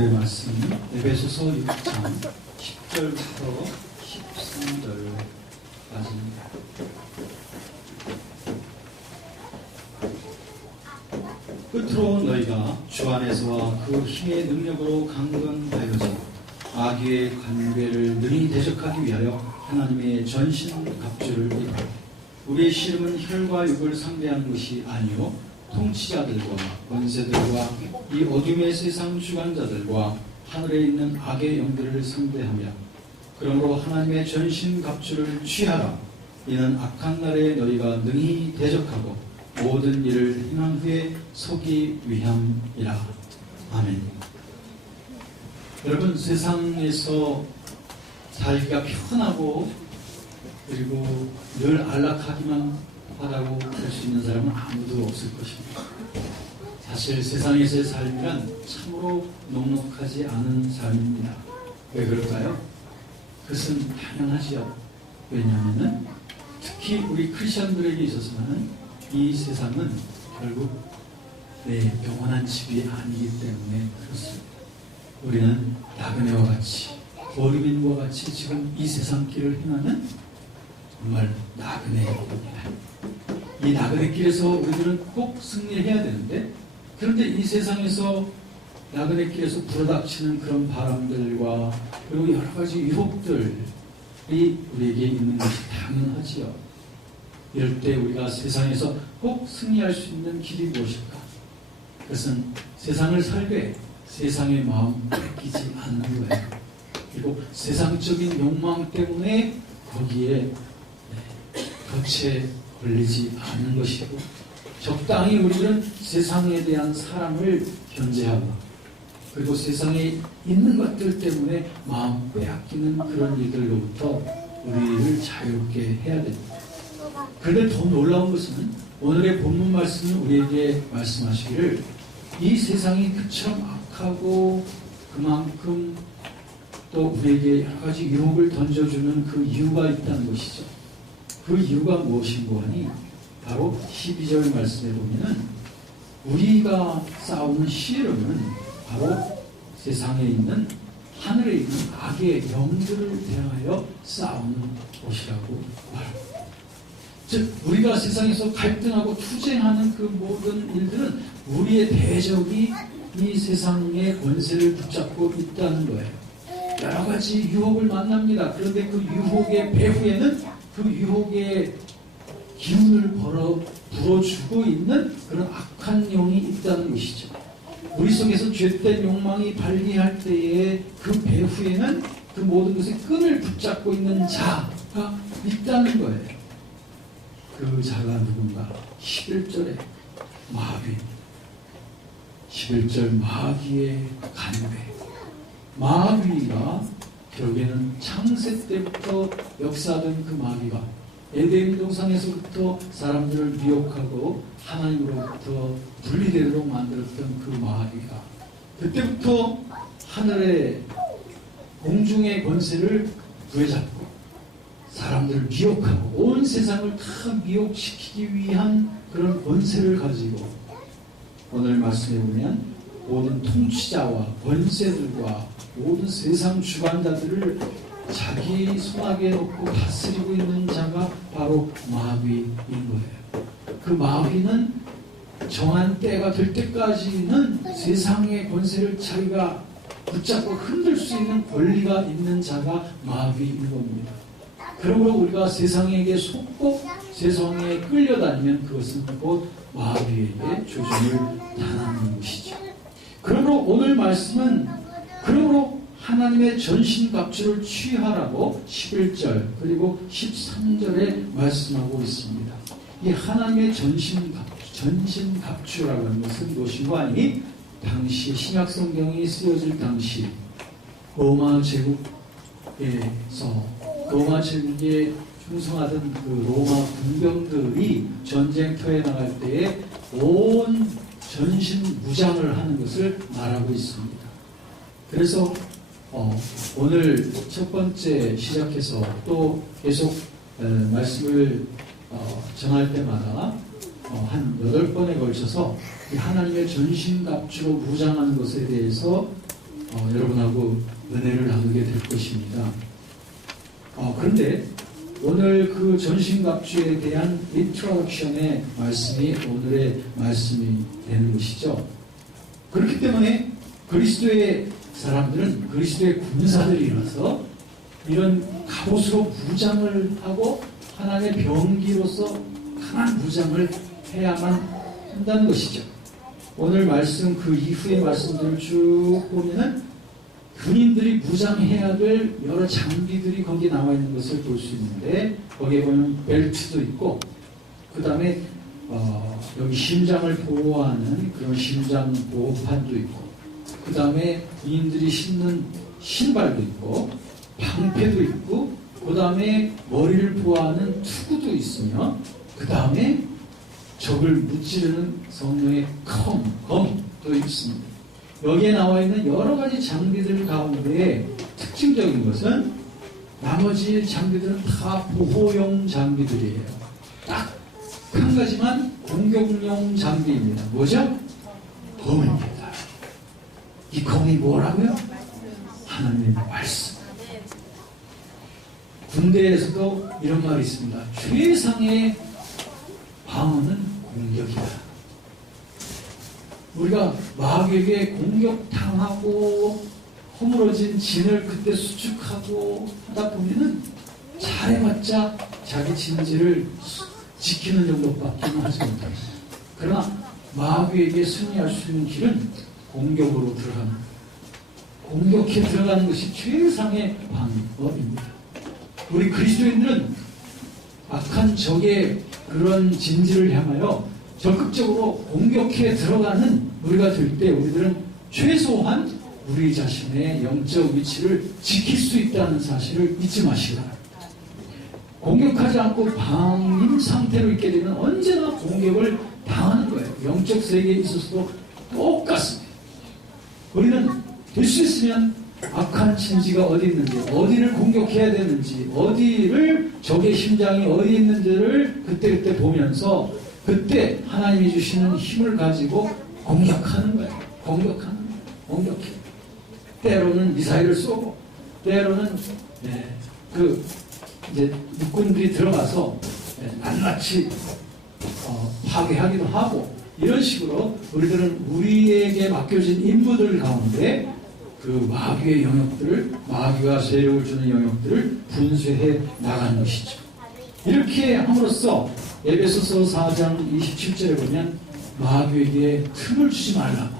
오늘의 말씀은 에베소서 6장 10절부터 13절까지입니다. 끝으로 너희가 주 안에서와 그 힘의 능력으로 강건하여져 마귀의 관계를 능히 대적하기 위하여 하나님의 전신 갑주를 입어 우리의 씨름은 혈과 육을 상대하는 것이 아니요 통치자들과 권세들과 이 어둠의 세상 주관자들과 하늘에 있는 악의 영들을 상대하며 그러므로 하나님의 전신 갑주를 취하라. 이는 악한 날에 너희가 능히 대적하고 모든 일을 행한 후에 서기 위함이라. 아멘. 여러분, 세상에서 살기가 편하고 그리고 늘 안락하기만 하다고 할 수 있는 사람은 아무도 없을 것입니다. 사실 세상에서의 삶이란 참으로 넉넉하지 않은 삶입니다. 왜 그럴까요? 그것은 당연하지요. 왜냐하면 특히 우리 크리스천들에게 있어서는 이 세상은 결국 내 영원한 집이 아니기 때문에 그렇습니다. 우리는 나그네와 같이 어린인과 같이 지금 이 세상 길을 행하는 정말 나그네입니다. 이 나그네 길에서 우리들은 꼭 승리를 해야 되는데, 그런데 이 세상에서 나그네 길에서 불어닥치는 그런 바람들과 그리고 여러 가지 유혹들이 우리에게 있는 것이 당연하지요. 이럴 때 우리가 세상에서 꼭 승리할 수 있는 길이 무엇일까? 그것은 세상을 살되 세상의 마음 뺏기지 않는 거예요. 그리고 세상적인 욕망 때문에 거기에 덫에 걸리지 않는 것이고, 적당히 우리는 세상에 대한 사랑을 견제하고 그리고 세상에 있는 것들 때문에 마음 빼앗기는 그런 일들로부터 우리를 자유롭게 해야 됩니다. 그런데 더 놀라운 것은 오늘의 본문 말씀은 우리에게 말씀하시기를 이 세상이 그처럼 악하고 그만큼 또 우리에게 여러 가지 유혹을 던져주는 그 이유가 있다는 것이죠. 그 이유가 무엇인고 하니 바로 12절 말씀에 보면은 우리가 싸우는 씨름은 바로 세상에 있는 하늘에 있는 악의 영들을 대하여 싸우는 것이라고 말합니다. 즉 우리가 세상에서 갈등하고 투쟁하는 그 모든 일들은 우리의 대적이 이 세상의 권세를 붙잡고 있다는 거예요. 여러 가지 유혹을 만납니다. 그런데 그 유혹의 배후에는 그 유혹의 기운을 불어주고 있는 그런 악한 영이 있다는 것이죠. 우리 속에서 죄된 욕망이 발휘할 때에 그 배후에는 그 모든 것의 끈을 붙잡고 있는 자가 있다는 거예요. 그 자가 누군가? 11절에 마귀. 11절 마귀의 간괴. 마귀가 결국에는 창세 때부터 역사하던 그 마귀가 에덴 동산에서부터 사람들을 미혹하고 하나님으로부터 분리되도록 만들었던 그 마귀가 그때부터 하늘의 공중의 권세를 부여잡고 사람들을 미혹하고 온 세상을 다 미혹시키기 위한 그런 권세를 가지고 오늘 말씀해 보면 모든 통치자와 권세들과 모든 세상 주관자들을 자기 손아귀에 놓고 다스리고 있는 자가 바로 마귀인 거예요. 그 마귀는 정한 때가 될 때까지는 세상의 권세를 자기가 붙잡고 흔들 수 있는 권리가 있는 자가 마귀인 겁니다. 그러므로 우리가 세상에게 속고 세상에 끌려다니면 그것은 곧 마귀에게 조종을 당하는 것이죠. 그러므로 오늘 말씀은 그러므로 하나님의 전신갑주를 취하라고 11절 그리고 13절에 말씀하고 있습니다. 이 하나님의 전신갑주라고 하는 것은 무엇인고 하니 당시 신약성경이 쓰여질 당시 로마 제국에 충성하던 그 로마 군병들이 전쟁터에 나갈 때에 온 전신 무장을 하는 것을 말하고 있습니다. 그래서 오늘 첫 번째 시작해서 또 계속 말씀을 전할 때마다 한 8번에 걸쳐서 하나님의 전신갑주로 무장하는 것에 대해서 여러분하고 은혜를 나누게 될 것입니다. 그런데 오늘 그 전신갑주에 대한 인트로덕션의 말씀이 오늘의 말씀이 되는 것이죠. 그렇기 때문에 그리스도의 사람들은 그리스도의 군사들이라서 이런 갑옷으로 무장을 하고 하나님의 병기로서 강한 무장을 해야만 한다는 것이죠. 오늘 말씀 그 이후의 말씀들을 쭉 보면은 군인들이 무장해야 될 여러 장비들이 거기에 나와 있는 것을 볼 수 있는데, 거기에 보면 벨트도 있고, 그 다음에 여기 심장을 보호하는 그런 심장 보호판도 있고, 그 다음에 군인들이 신는 신발도 있고, 방패도 있고, 그 다음에 머리를 보호하는 투구도 있으며, 그 다음에 적을 무찌르는 성령의 검도 있습니다. 여기에 나와 있는 여러 가지 장비들 가운데 특징적인 것은 나머지 장비들은 다 보호용 장비들이에요. 딱 한 가지만 공격용 장비입니다. 뭐죠? 검입니다. 이 검이 뭐라고요? 하나님의 말씀. 군대에서도 이런 말이 있습니다. 최상의 방어는 공격이다. 우리가 마귀에게 공격당하고 허물어진 진을 그때 수축하고 하다 보면은 잘해봤자 자기 진지를 지키는 정도밖에 하지 못합니다. 그러나 마귀에게 승리할 수 있는 길은 공격으로 들어가는, 공격해 들어가는 것이 최상의 방법입니다. 우리 그리스도인들은 악한 적의 그런 진지를 향하여 적극적으로 공격해 들어가는 우리가 될 때 우리들은 최소한 우리 자신의 영적 위치를 지킬 수 있다는 사실을 잊지 마시기 바랍니다. 공격하지 않고 방임 상태로 있게 되면 언제나 공격을 당하는 거예요. 영적 세계에 있어서도 똑같습니다. 우리는 될 수 있으면 악한 진지가 어디 있는지, 어디를 공격해야 되는지, 어디를 적의 심장이 어디 있는지를 그때그때 보면서 그때 하나님이 주시는 힘을 가지고 공격하는 거예요. 공격해. 때로는 미사일을 쏘고, 때로는 이제 육군들이 들어가서 낱낱이 파괴하기도 하고, 이런 식으로 우리들은 우리에게 맡겨진 임무들 가운데 그 마귀의 영역들을, 마귀가 세력을 주는 영역들을 분쇄해 나가는 것이죠. 이렇게 함으로써 에베소서 4장 27절에 보면 마귀에게 틈을 주지 말라고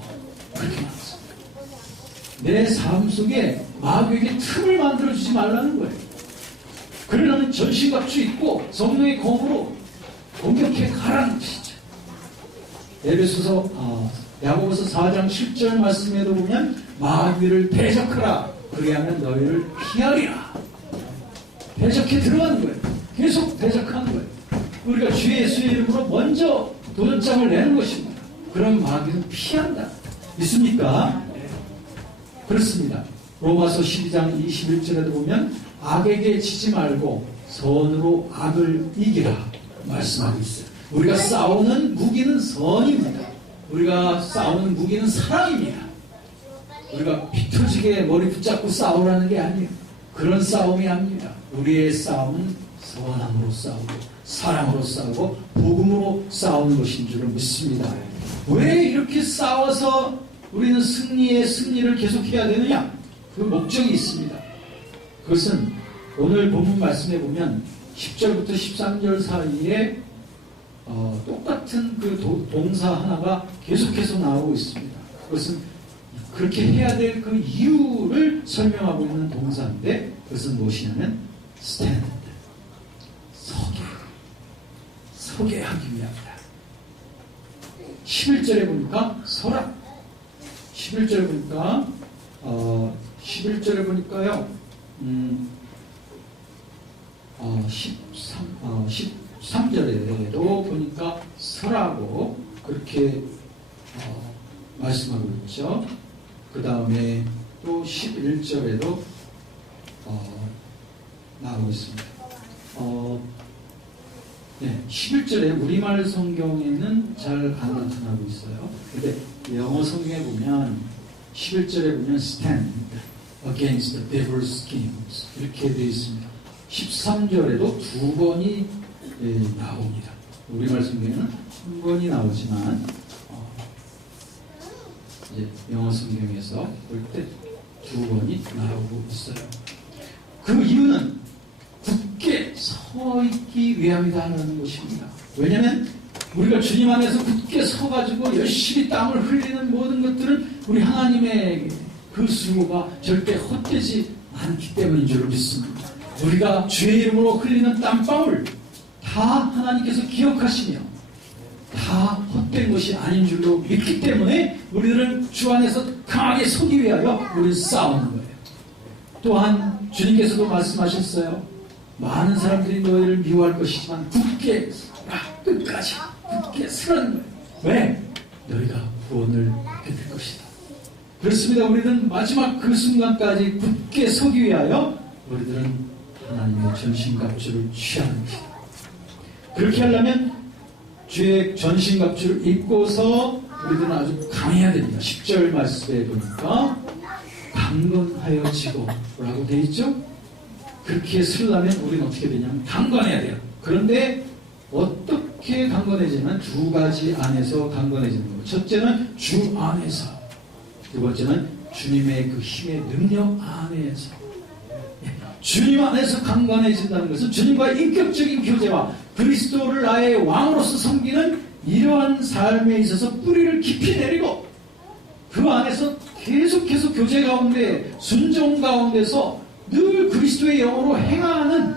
그렇게 나왔습니다. 내 삶 속에 마귀에게 틈을 만들어주지 말라는 거예요. 그러려면 전신갑주 입고 성령의 검으로 공격해 가라는 것이죠. 야고보서 4장 7절 말씀에도 보면 마귀를 대적하라, 그리하면 너희를 피하리라. 대적해 들어가는 거예요. 계속 대적하는 거예요. 우리가 주 예수의 이름으로 먼저 도전장을 내는 것입니다. 그럼 마귀는 피한다. 믿습니까? 그렇습니다. 로마서 12장 21절에도 보면 악에게 지지 말고 선으로 악을 이기라 말씀하고 있어요. 우리가 싸우는 무기는 선입니다. 우리가 싸우는 무기는 사랑입니다. 우리가 피터지게 머리 붙잡고 싸우라는 게 아니에요. 그런 싸움이 아닙니다. 우리의 싸움은 선함으로 싸우고 사랑으로 싸우고 복음으로 싸우는 것인 줄을 믿습니다. 왜 이렇게 싸워서 우리는 승리를 계속해야 되느냐? 그 목적이 있습니다. 그것은 오늘 본문 말씀에 보면 10절부터 13절 사이에 똑같은 그 동사 하나가 계속해서 나오고 있습니다. 그것은 그렇게 해야 될 그 이유를 설명하고 있는 동사인데, 그것은 무엇이냐면 stand, 서게 하기 위함이다. 11절에 보니까 서라. 11절에 보니까 11절에 보니까요 13절에도 보니까 서라고 그렇게 말씀하고 있죠. 그 다음에 또 11절에도 나오고 있습니다. 11절에 우리말 성경에는 잘 안 나타나고 있어요. 근데 영어 성경에 보면 11절에 보면 stand against the devil's schemes 이렇게 되어 있습니다. 13절에도 두 번이 나옵니다. 우리말 성경에는 한 번이 나오지만 이제 영어 성경에서 볼 때 두 번이 나오고 있어요. 그 이유는 굳게 서 있기 위함이다라는 것입니다. 왜냐하면 우리가 주님 안에서 굳게 서가지고 열심히 땀을 흘리는 모든 것들은 우리 하나님의 그 수고가 절대 헛되지 않기 때문인 줄 믿습니다. 우리가 주의 이름으로 흘리는 땀방울 다 하나님께서 기억하시며 다 헛된 것이 아닌 줄로 믿기 때문에 우리들은 주 안에서 강하게 서기 위하여 우리는 싸우는 거예요. 또한 주님께서도 말씀하셨어요. 많은 사람들이 너희를 미워할 것이지만 굳게 끝까지 굳게 서라는 거예요. 왜? 너희가 구원을 받게 될 것이다. 그렇습니다. 우리는 마지막 그 순간까지 굳게 서기 위하여 우리들은 하나님의 전신갑주를 취하는 것이다. 그렇게 하려면 주의 전신갑주를 입고서 우리들은 아주 강해야 됩니다. 10절 말씀에 보니까 강건하여지고 라고 되어 있죠? 그렇게 쓰려면 우리는 어떻게 되냐면 강건해야 돼요. 그런데 어떻게 강건해지냐면 두 가지 안에서 강건해지는 거예요. 첫째는 주 안에서, 두 번째는 주님의 그 힘의 능력 안에서. 주님 안에서 강건해진다는 것은 주님과의 인격적인 교제와 그리스도를 나의 왕으로서 섬기는 이러한 삶에 있어서 뿌리를 깊이 내리고 그 안에서 계속해서 교제 가운데 순종 가운데서 늘 그리스도의 영으로 행하는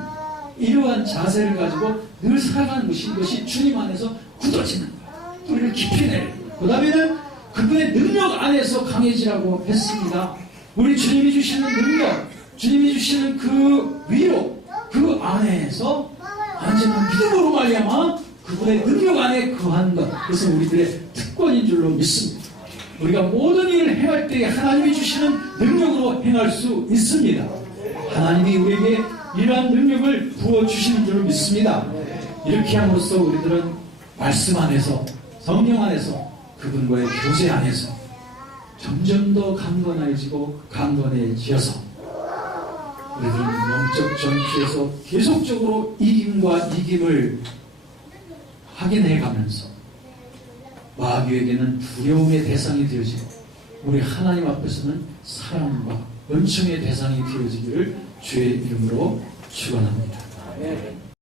이러한 자세를 가지고 늘 살아가는 것이 주님 안에서 굳어지는 거예요. 뿌리를 깊이 내리고 그 다음에는 그분의 능력 안에서 강해지라고 했습니다. 우리 주님이 주시는 능력, 주님이 주시는 그 위로, 그 안에서 언제나 믿음으로 말미암아 그분의 능력 안에 거하는 것, 그것은 우리들의 특권인 줄로 믿습니다. 우리가 모든 일을 행할 때 하나님이 주시는 능력으로 행할 수 있습니다. 하나님이 우리에게 이러한 능력을 부어주시는 줄로 믿습니다. 이렇게 함으로써 우리들은 말씀 안에서, 성령 안에서, 그분과의 교제 안에서 점점 더 강건해지고 강건해지어서 우리들은 영적 전투에서 계속적으로 이김과 이김을 확인해가면서 마귀에게는 두려움의 대상이 되어지고 우리 하나님 앞에서는 사랑과 은총의 대상이 되어지기를 주의 이름으로 축원합니다.